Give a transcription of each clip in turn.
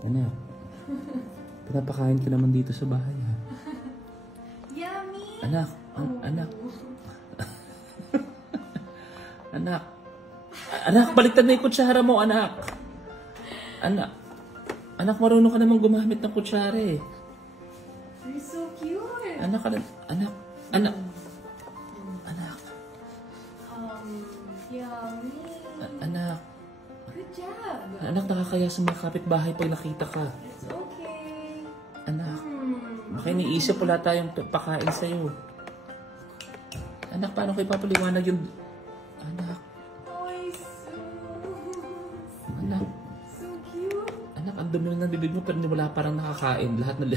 Anak, pinapakain ka naman dito sa bahay, ha? Yummy! Anak, anak. Anak. Anak, baliktad na yung kutsara mo, anak. Anak. Anak, marunong ka naman gumamit ng kutsara, eh. You're so cute! Anak, anak. Anak. Yummy! Anak. Good job! Anak, nakakaya sa mga kapitbahay pag nakita ka. It's okay. Anak. Baka iniisip wala tayong pakain sa'yo. Anak, paano kayo papaliwanag yung... Anak. Oy, sus! Anak. So cute! Anak, ang dumi ng bibig mo pero wala parang nakakain. Lahat na...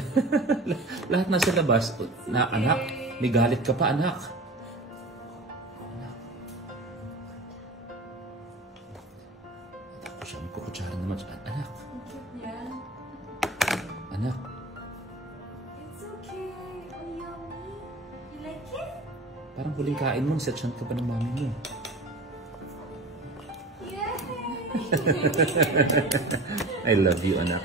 lahat na sa labas. Na, anak, may galit ka pa, anak. Anak. Ako siya, may kukutsara naman siya. Anak. Yeah. Anak. It's okay. Oh, yummy. You like it? Parang huling kain mo, set ka pa ng mami mo. Yay! I love you, anak.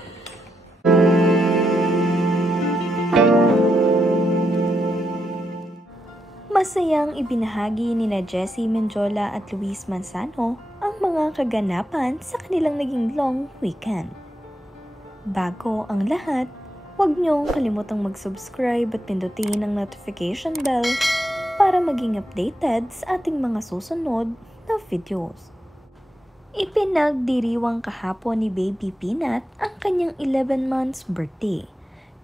Masayang ibinahagi ni na Jessie Menjola at Luis Manzano ang mga kaganapan sa kanilang naging long weekend. Bago ang lahat, huwag niyong kalimutang mag-subscribe at pindutin ang notification bell para maging updated sa ating mga susunod na videos. Ipinagdiriwang kahapon ni Baby Peanut ang kanyang 11 months birthday.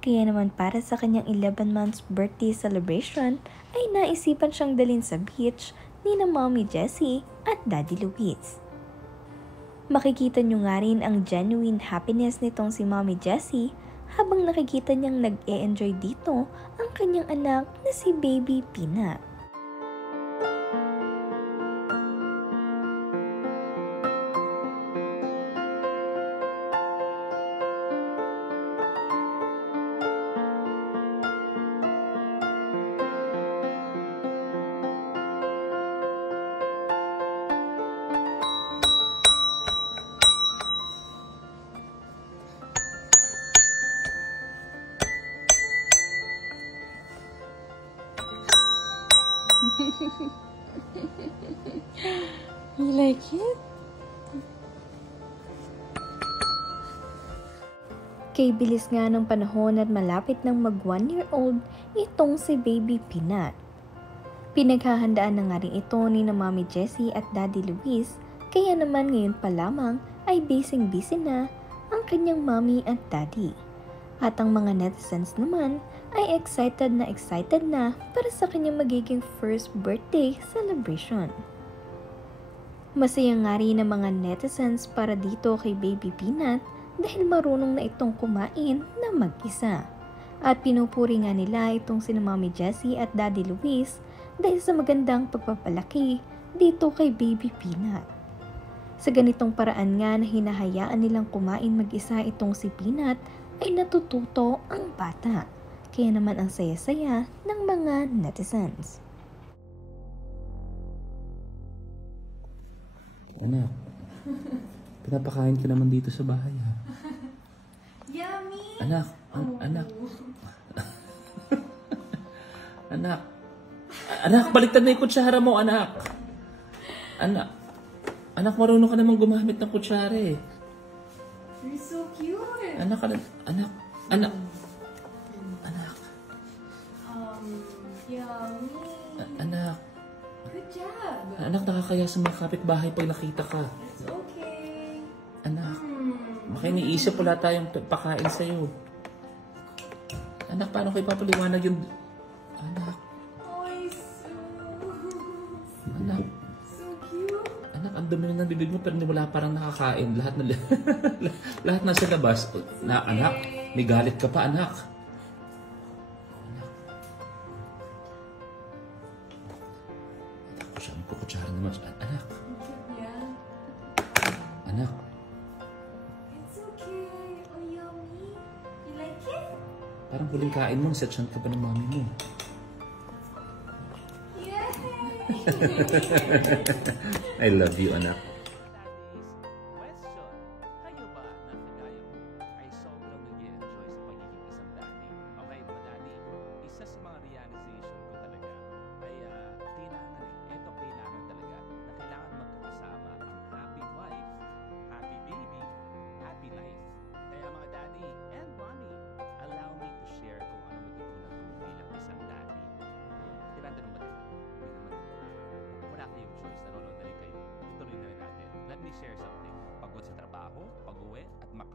Kaya naman para sa kanyang 11 months birthday celebration ay naisipan siyang dalhin sa beach ni na Mommy Jessie at Daddy Luis. Makikita nyo nga rin ang genuine happiness nitong si Mommy Jessie habang nakikita niyang nag-e-enjoy dito ang kanyang anak na si Baby Peanut. You like it? Kay bilis nga ng panahon at malapit ng mag 1-year-old itong si Baby Peanut. Pinaghahandaan na nga rin ito ni na Mommy Jessie at Daddy Luis, kaya naman ngayon pa lamang ay busy na ang kanyang mommy at daddy. At ang mga netizens naman ay excited na para sa kanyang magiging first birthday celebration. Masaya nga rin ang mga netizens para dito kay Baby Peanut dahil marunong na itong kumain na mag-isa. At pinupuri nga nila itong sina Mommy Jessie at Daddy Luis dahil sa magandang pagpapalaki dito kay Baby Peanut. Sa ganitong paraan nga na hinahayaan nilang kumain mag-isa itong si Peanut ay natututo ang bata. Kaya naman ang saya-saya ng mga netizens. Anak, pinapakain ka naman dito sa bahay, ha? Yummy! Anak, anak. Anak. Anak, baliktad na yung kutsara mo, anak. Anak. Anak, marunong ka naman gumamit ng kutsara, eh. You're so cute! Anak, anak. Anak. Yummy! Anak. Good job! Anak, nakakaya sa mga kapitbahay pag nakita ka. It's okay. Anak. Baka iniisip wala tayong pakain sa'yo. Anak, paano kayo papaliwanag yung... Anak. Oy, sus! Anak. So cute! Anak, ang dumi ng bibig mo pero wala parang nakakain. Lahat na... lahat na sa labas. Na, anak, may galit ka pa, anak. Ako siya, may kukutsara naman siya. Anak. Yeah. Anak. It's okay. Oh, yummy. You like it? Parang huling kain mo, set ka pa ng mami mo. Yay! I love you, anak. Question, kayo ba na kagaya ko ay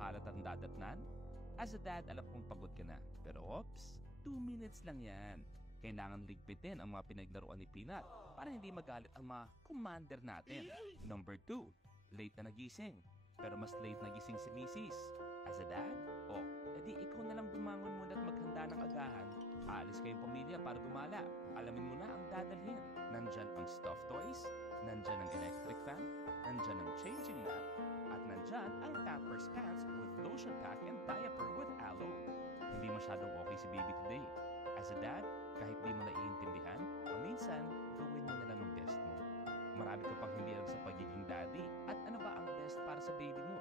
maalat ang dadatnan? As a dad, alam kong pagod ka na. Pero oops, 2 minutes lang yan. Kailangan ligpitin ang mga pinaglaruan ni Peanut para hindi magalit ang mga commander natin. Number 2, late na nagising. Pero mas late nagising si Mrs. As a dad, edi ikaw na lang bumangon muna at maghanda ng agahan. Aalis kayong pamilya para gumala. Alamin mo na ang dadalhin. Nandyan ang stuffed toys, nandyan ang electric fan, nandyan ang changing mat, at nandyan ang Pampers pants with lotion pack and diaper with aloe. Hindi masyadong okay si baby today. As a dad, kahit di mo naiintindihan, minsan, gawin mo na lang ang best mo. Marami ka pang hindi alam sa pagiging daddy at ano ba ang best para sa baby mo.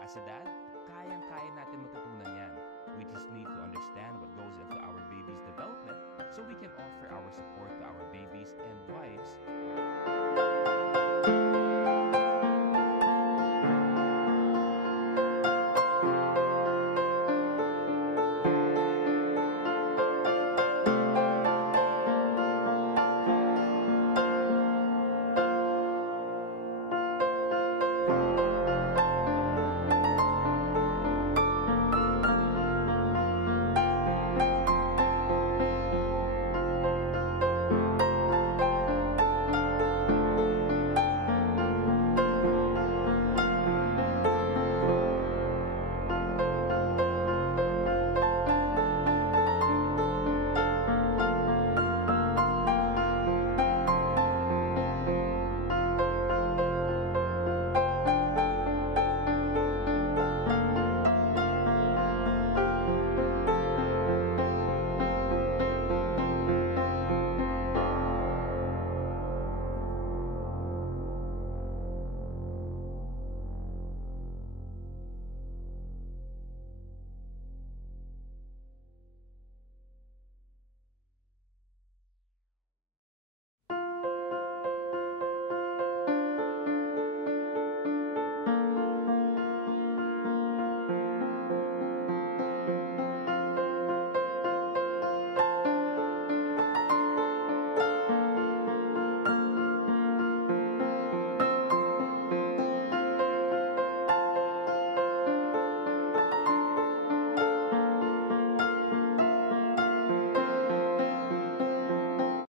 As a dad, kayang-kaya natin matutunan yan. We just need to understand what goes into our baby's development so we can offer our support to our babies and wives